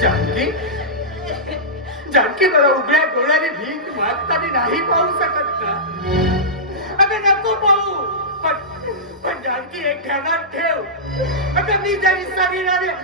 जानकी जानकी मला उघड्या डोळ्याने भीक मागताना नाही पाहू शकत ना. अगं नको पाहू, पण जानकी एक ध्यानात ठेव. अगं मी जरी शरीराने